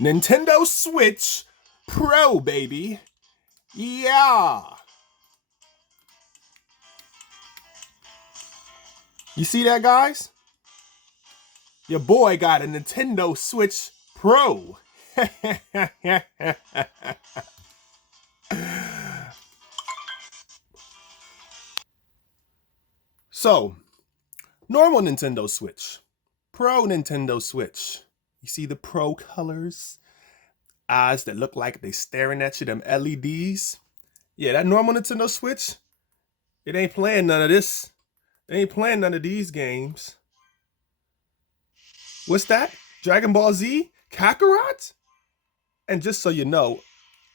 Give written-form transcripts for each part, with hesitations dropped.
Nintendo Switch Pro, baby. Yeah. You see that, guys? Your boy got a Nintendo Switch Pro. So, normal Nintendo Switch, Pro Nintendo Switch. You see the Pro colors? Eyes that look like they staring at you, them LEDs. Yeah, that normal Nintendo Switch, it ain't playing none of this. It ain't playing none of these games. What's that? Dragon Ball Z? Kakarot? And just so you know,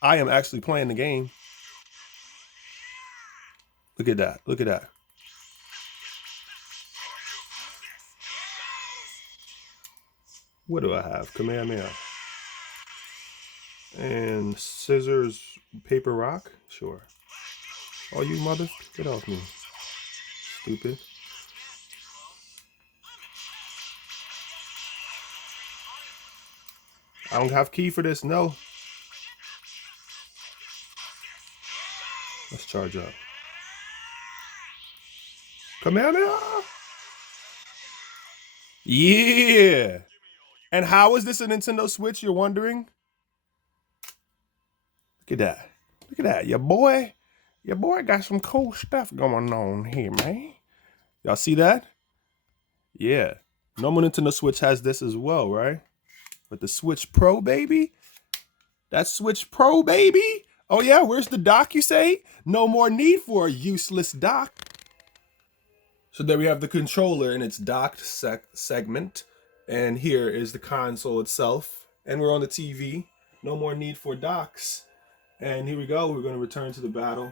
I am actually playing the game. Look at that. Look at that. What do I have? Kamehameha. And scissors, paper, rock? Sure. Oh, you mother, get off me. Stupid. I don't have key for this, no. Let's charge up. Kamehameha! Yeah! And how is this a Nintendo Switch, you're wondering? Look at that. Look at that. Your boy got some cool stuff going on here, man. Y'all see that? Yeah. Normal Nintendo Switch has this as well, right? But the Switch Pro, baby? That Switch Pro, baby? Oh yeah, where's the dock, you say? No more need for a useless dock. So there we have the controller in its docked segment. And here is the console itself. And we're on the TV. No more need for docks. And here we go. We're going to return to the battle.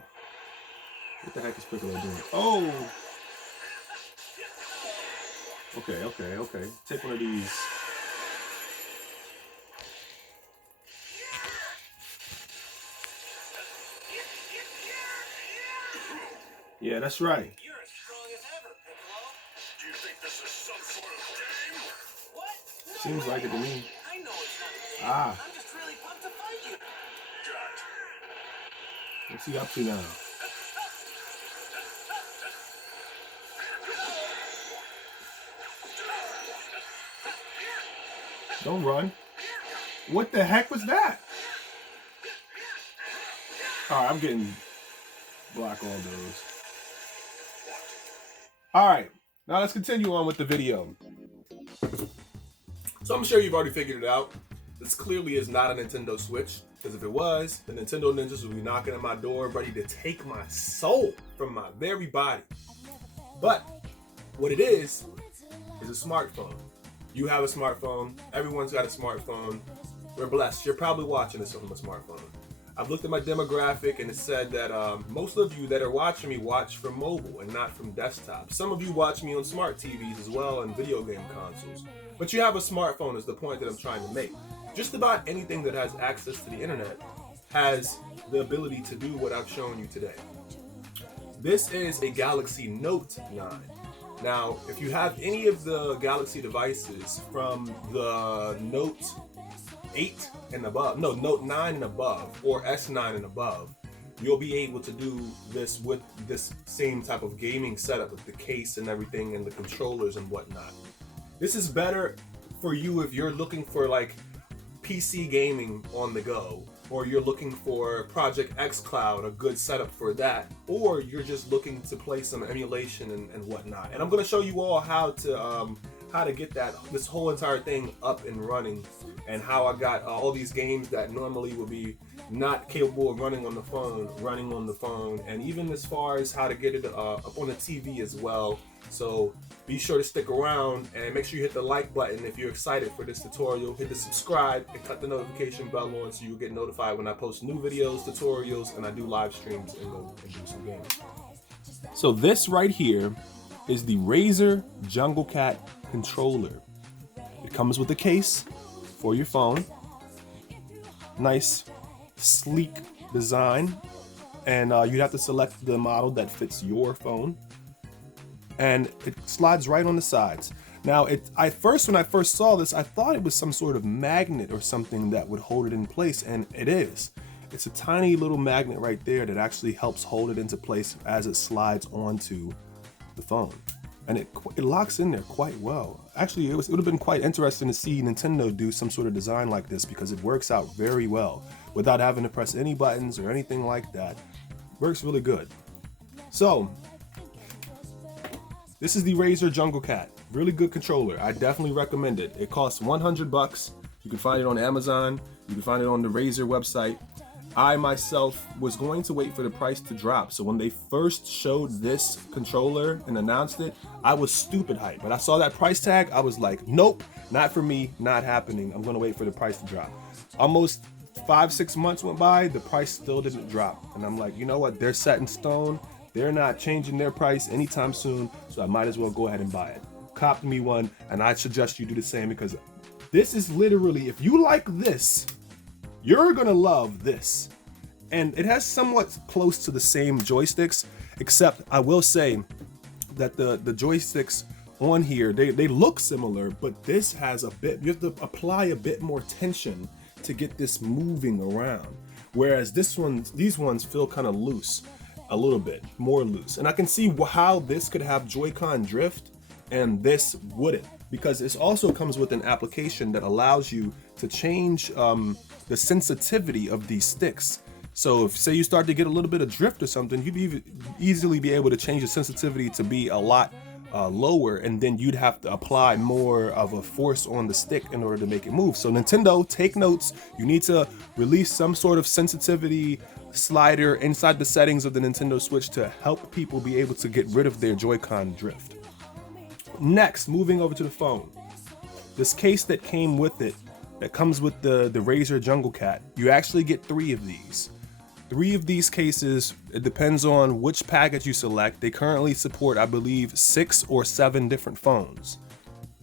What the heck is Piccolo doing? Oh! Okay. Take one of these. Yeah, that's right. You're as strong as ever, Piccolo. Do you think this is some sort of game? What? No Seems way. like it to me. I know it's not a game. Ah. I'm just really pumped to fight you. What's he up to now? Don't run. What the heck was that? Alright, I'm getting block all those. Alright, now let's continue on with the video. So I'm sure you've already figured it out. This clearly is not a Nintendo Switch, because if it was, the Nintendo ninjas would be knocking at my door ready to take my soul from my very body. But what it is a smartphone. You have a smartphone. Everyone's got a smartphone. We're blessed. You're probably watching this from a smartphone. I've looked at my demographic and it said that most of you that are watching me watch from mobile and not from desktop. Some of you watch me on smart TVs as well and video game consoles. But you have a smartphone is the point that I'm trying to make. Just about anything that has access to the internet has the ability to do what I've shown you today. This is a Galaxy Note 9. Now, if you have any of the Galaxy devices from the Note 8 and above, no, Note 9 and above, or S9 and above, you'll be able to do this with this same type of gaming setup with the case and everything and the controllers and whatnot. This is better for you if you're looking for like PC gaming on the go, or you're looking for Project xCloud, a good setup for that, or you're just looking to play some emulation and whatnot. And I'm going to show you all how to get this whole entire thing up and running, and how I got all these games that normally would be not capable of running on the phone, and even as far as how to get it up on the TV as well. So be sure to stick around and make sure you hit the like button if you're excited for this tutorial. Hit the subscribe and cut the notification bell on so you'll get notified when I post new videos, tutorials, and I do live streams and go and do some games. So this right here is the Razer Junglecat controller. It comes with a case for your phone. Nice, sleek design. And you'd have to select the model that fits your phone. And it slides right on the sides. Now, when I first saw this, I thought it was some sort of magnet or something that would hold it in place, and it is. It's a tiny little magnet right there that actually helps hold it into place as it slides onto the phone. And it locks in there quite well. Actually, it would have been quite interesting to see Nintendo do some sort of design like this because it works out very well without having to press any buttons or anything like that. Works really good. So, this is the Razer Junglecat. Really good controller. I definitely recommend it. It costs $100. You can find it on Amazon. You can find it on the Razer website. I myself was going to wait for the price to drop. So when they first showed this controller and announced it, I was stupid hyped. But I saw that price tag, I was like, nope, not for me, not happening. I'm gonna wait for the price to drop. Almost 5-6 months went by, the price still didn't drop. And I'm like, you know what, they're set in stone. They're not changing their price anytime soon, so I might as well go ahead and buy it. Cop me one, and I suggest you do the same because this is literally, if you like this, you're gonna love this. And it has somewhat close to the same joysticks, except I will say that the joysticks on here, they look similar, but this has a bit, you have to apply a bit more tension to get this moving around. Whereas these ones feel kind of loose, a little bit more loose. And I can see how this could have Joy-Con drift and this wouldn't, because this also comes with an application that allows you to change the sensitivity of these sticks. So if say you start to get a little bit of drift or something, you'd easily be able to change the sensitivity to be a lot lower, and then you'd have to apply more of a force on the stick in order to make it move. So Nintendo, take notes. You need to release some sort of sensitivity slider inside the settings of the Nintendo Switch to help people be able to get rid of their Joy-Con drift. Next, moving over to the phone. This case that came with it, that comes with the Razer Junglecat, you actually get 3 of these. 3 of these cases, it depends on which package you select. They currently support, I believe, 6 or 7 different phones.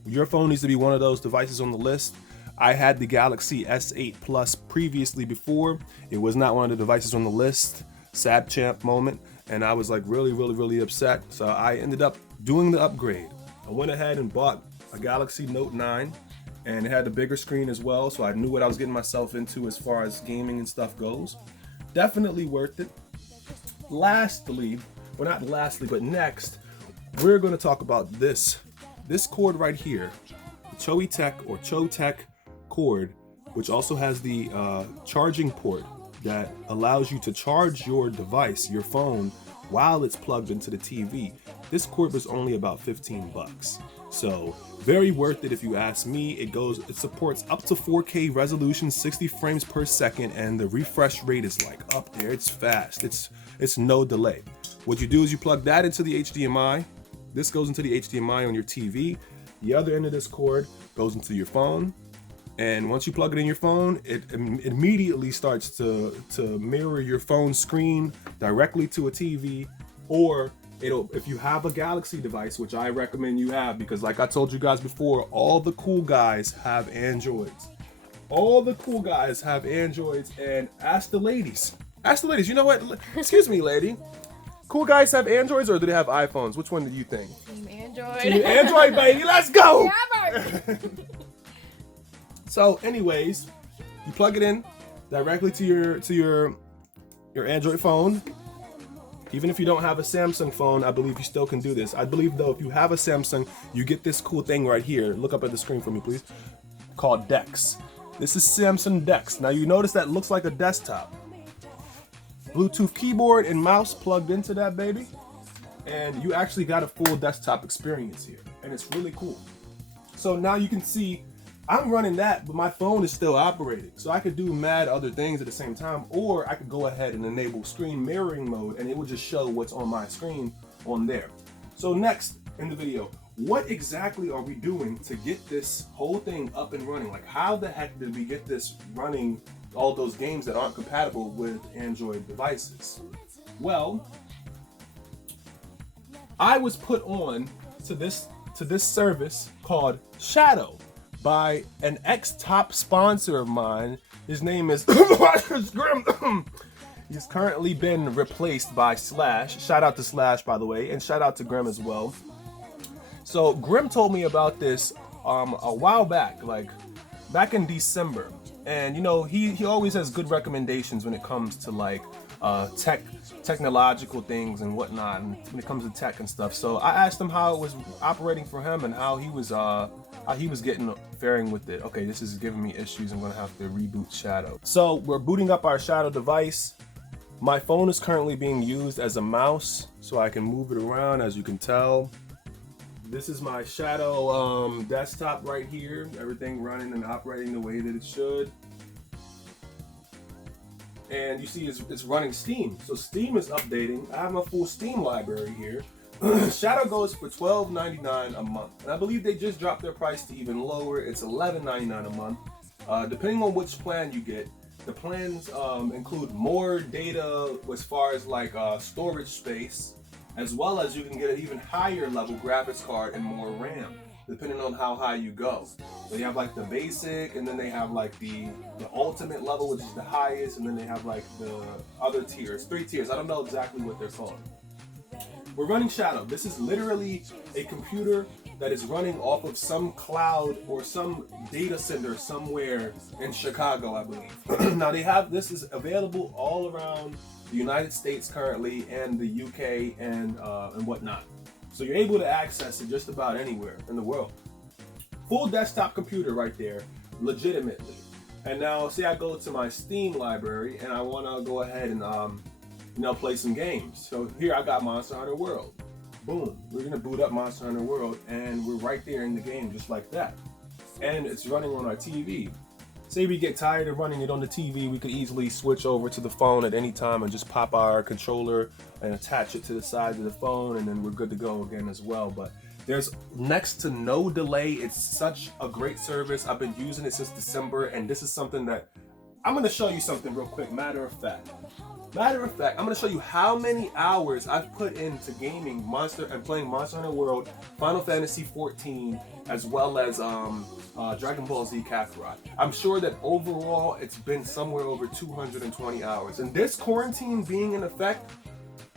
Your phone needs to be one of those devices on the list. I had the Galaxy S8 Plus previously before. It was not one of the devices on the list. Sad champ moment. And I was like really upset. So I ended up doing the upgrade. I went ahead and bought a Galaxy Note 9, and it had the bigger screen as well, so I knew what I was getting myself into as far as gaming and stuff goes. Definitely worth it. Lastly, well, not lastly, but next, we're going to talk about this cord right here, the Cho-Tech cord, which also has the charging port that allows you to charge your device, your phone, while it's plugged into the TV. This cord was only about $15. So very worth it if you ask me. It supports up to 4K resolution, 60 frames per second, and the refresh rate is like up there. It's fast. It's no delay. What you do is you plug that into the HDMI. This goes into the HDMI on your TV. The other end of this cord goes into your phone. And once you plug it in your phone, it immediately starts to mirror your phone screen directly to a TV, or if you have a Galaxy device, which I recommend you have, because like I told you guys before, all the cool guys have Androids. All the cool guys have Androids, and ask the ladies. You know what? Excuse me, lady. Cool guys have Androids, or do they have iPhones? Which one do you think? Team Android. Team Android, baby. Let's go. Yeah, So, anyways, you plug it in directly to your Android phone. Even if you don't have a Samsung phone, I believe you still can do this. I believe though, if you have a Samsung, you get this cool thing right here. Look up at the screen for me, please. Called DeX. This is Samsung DeX. Now you notice that looks like a desktop. Bluetooth keyboard and mouse plugged into that baby, and you actually got a full desktop experience here, and it's really cool. So now you can see I'm running that, but my phone is still operating. So I could do mad other things at the same time, or I could go ahead and enable screen mirroring mode, and it will just show what's on my screen on there. So next in the video, what exactly are we doing to get this whole thing up and running? Like, how the heck did we get this running, all those games that aren't compatible with Android devices? Well, I was put on to this service called Shadow by an ex-top sponsor of mine. His name is Grim. He's currently been replaced by Slash. Shout out to Slash, by the way, and shout out to Grim as well. So Grim told me about this a while back, like back in December. And you know, he always has good recommendations when it comes to like technological things and whatnot, and when it comes to tech and stuff. So I asked him how it was operating for him and how he was faring with it. Okay, this is giving me issues. I'm gonna have to reboot Shadow. So we're booting up our Shadow device. My phone is currently being used as a mouse, so I can move it around, as you can tell. This is my Shadow desktop right here. Everything running and operating the way that it should. And you see it's running Steam. So Steam is updating. I have my full Steam library here. Shadow goes for $12.99 a month. And I believe they just dropped their price to even lower. It's $11.99 a month. Depending on which plan you get, the plans include more data as far as like storage space, as well as you can get an even higher level graphics card and more RAM, depending on how high you go. So you have like the basic, and then they have like the ultimate level, which is the highest, and then they have like the other tiers, 3 tiers. I don't know exactly what they're called. We're running Shadow. This is literally a computer that is running off of some cloud or some data center somewhere in Chicago, I believe. Now they have, this is available all around the United States currently, and the UK and whatnot. So you're able to access it just about anywhere in the world. Full desktop computer right there, legitimately. And now say I go to my Steam library and I want to go ahead and play some games. So here I got Monster Hunter World. Boom, we're gonna boot up Monster Hunter World and we're right there in the game just like that. And it's running on our TV. Say we get tired of running it on the TV, we could easily switch over to the phone at any time and just pop our controller and attach it to the side of the phone, and then we're good to go again as well. But there's next to no delay. It's such a great service. I've been using it since December, and this is something that I'm gonna show you something real quick. Matter of fact, I'm gonna show you how many hours I've put into gaming playing Monster Hunter World, Final Fantasy 14, as well as Dragon Ball Z Kakarot. I'm sure that overall it's been somewhere over 220 hours. And this quarantine being in effect,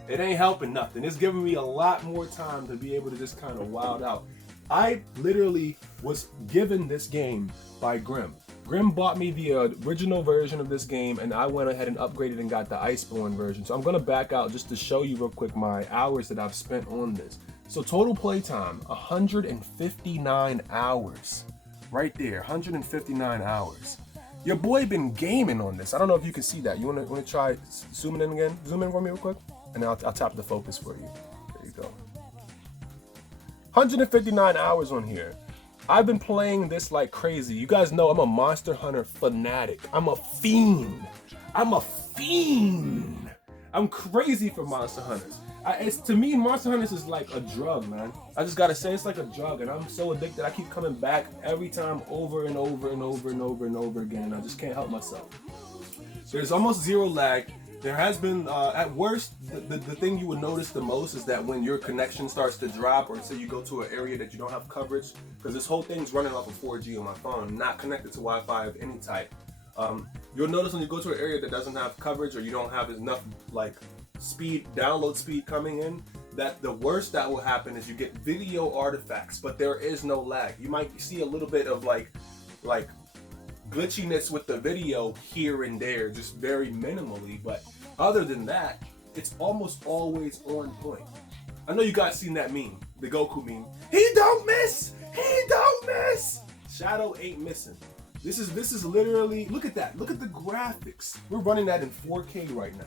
it ain't helping nothing. It's giving me a lot more time to be able to just kind of wild out. I literally was given this game by Grim. Grim bought me the original version of this game, and I went ahead and upgraded and got the Iceborne version. So I'm gonna back out just to show you real quick my hours that I've spent on this. So total playtime, 159 hours. Right there, 159 hours. Your boy been gaming on this. I don't know if you can see that. You wanna try zooming in again? Zoom in for me real quick, and I'll tap the focus for you. There you go. 159 hours on here. I've been playing this like crazy. You guys know I'm a Monster Hunter fanatic. I'm a fiend. I'm crazy for Monster Hunters. To me, Monster Hunters is like a drug, man. I just gotta say, it's like a drug, and I'm so addicted. I keep coming back every time over and over and over and over and over again, and I just can't help myself. There's almost zero lag. There has been, at worst, the thing you would notice the most is that when your connection starts to drop, or say you go to an area that you don't have coverage, because this whole thing's running off of 4G on my phone, not connected to Wi-Fi of any type. You'll notice when you go to an area that doesn't have coverage, or you don't have enough like download speed coming in, that the worst that will happen is you get video artifacts, but there is no lag. You might see a little bit of like glitchiness with the video here and there, just very minimally, but other than that, it's almost always on point. I know you guys seen that meme, the Goku meme. He don't miss! Shadow ain't missing. This is literally, look at that. Look at the graphics. We're running that in 4K right now.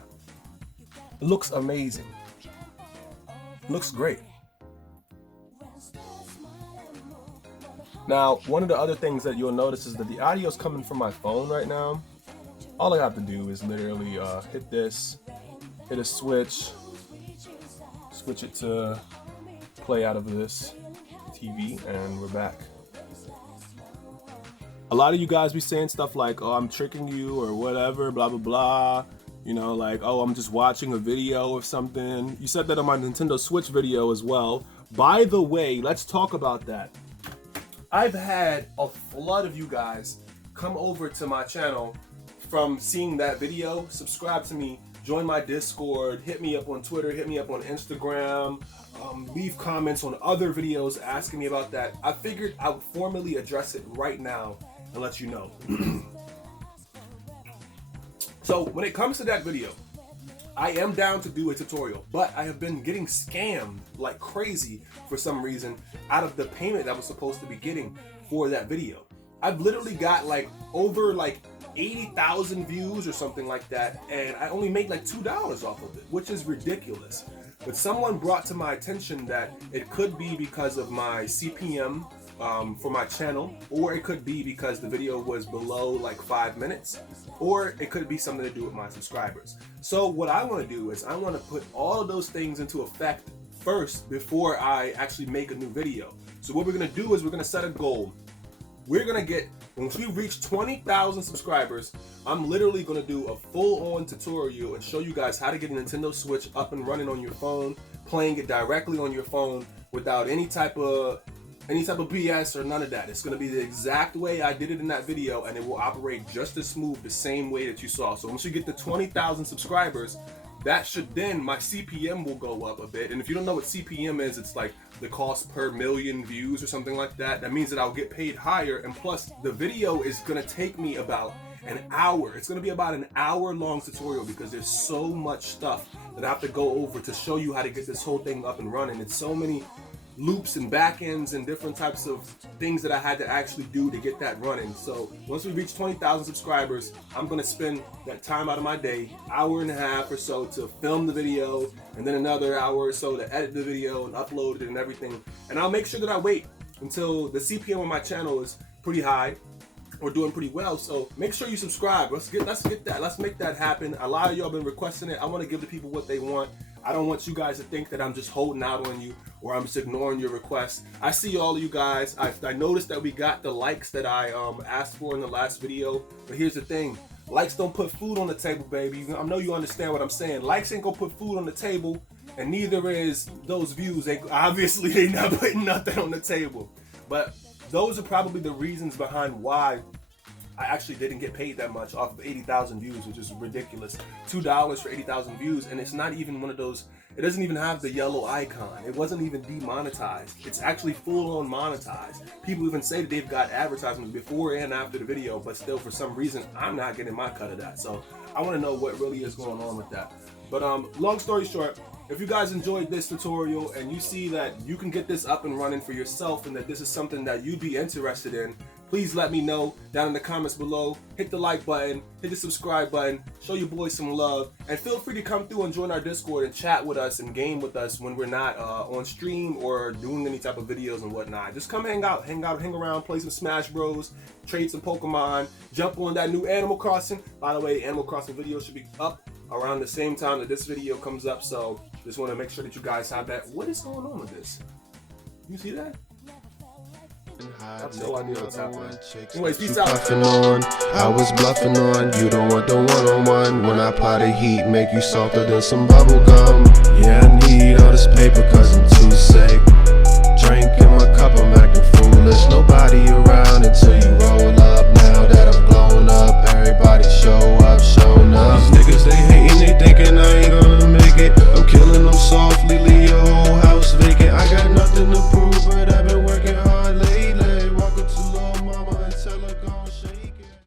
It looks amazing. Looks great. Now, one of the other things that you'll notice is that the audio is coming from my phone right now. All I have to do is literally hit this, hit a switch it to play out of this TV, and we're back. A lot of you guys be saying stuff like, oh, I'm tricking you or whatever, blah, blah, blah. You know, like, oh, I'm just watching a video or something. You said that on my Nintendo Switch video as well. By the way, let's talk about that. I've had a flood of you guys come over to my channel from seeing that video, subscribe to me, join my Discord, hit me up on Twitter, hit me up on Instagram, leave comments on other videos asking me about that. I figured I would formally address it right now and let you know. So when it comes to that video, I am down to do a tutorial, but I have been getting scammed like crazy for some reason out of the payment that I was supposed to be getting for that video. I've literally got like over like 80,000 views or something like that, and I only made like $2 off of it, which is ridiculous. But someone brought to my attention that it could be because of my CPM for my channel, or it could be because the video was below like 5 minutes, or it could be something to do with my subscribers. So what I want to do is I want to put all of those things into effect first before I actually make a new video. So what we're going to do is we're going to set a goal. We're going to get, once we reach 20,000 subscribers, I'm literally going to do a full-on tutorial and show you guys how to get a Nintendo Switch up and running on your phone, playing it directly on your phone without any type of BS or none of that. It's going to be the exact way I did it in that video, and it will operate just as smooth the same way that you saw. So once you get to 20,000 subscribers, that should then, my CPM will go up a bit. And if you don't know what CPM is, it's like the cost per million views or something like that. That means that I'll get paid higher, and plus the video is going to take me about an hour. It's going to be about an hour-long tutorial because there's so much stuff that I have to go over to show you how to get this whole thing up and running. It's so many loops and backends and different types of things that I had to actually do to get that running. So once we reach 20,000 subscribers, I'm going to spend that time out of my day, hour and a half or so, to film the video, and then another hour or so to edit the video and upload it and everything. And I'll make sure that I wait until the CPM on my channel is pretty high or doing pretty well. So make sure you subscribe. Let's get that. Let's make that happen. A lot of y'all been requesting it. I want to give the people what they want. I don't want you guys to think that I'm just holding out on you or I'm just ignoring your requests. I see all of you guys. I noticed that we got the likes that I asked for in the last video. But here's the thing. Likes don't put food on the table, baby. I know you understand what I'm saying. Likes ain't gonna put food on the table, and neither is those views. Obviously, they not putting nothing on the table. But those are probably the reasons behind why I actually didn't get paid that much off of 80,000 views, which is ridiculous. $2 for 80,000 views, and it's not even one of those, it doesn't even have the yellow icon. It wasn't even demonetized. It's actually full-on monetized. People even say that they've got advertisements before and after the video, but still, for some reason, I'm not getting my cut of that. So I want to know what really is going on with that. But long story short, if you guys enjoyed this tutorial and you see that you can get this up and running for yourself and that this is something that you'd be interested in, please let me know down in the comments below. Hit the like button, hit the subscribe button, show your boys some love, and feel free to come through and join our Discord and chat with us and game with us when we're not on stream or doing any type of videos and whatnot. Just come hang around, play some Smash Bros, trade some Pokemon, jump on that new Animal Crossing. By the way, Animal Crossing video should be up around the same time that this video comes up, so just want to make sure that you guys have that. What is going on with this? You see that? I have no idea what's happening. Anyways, peace out. I was bluffing on. You don't want the one-on-one. When I apply the heat, make you softer than some bubble gum. Yeah, I need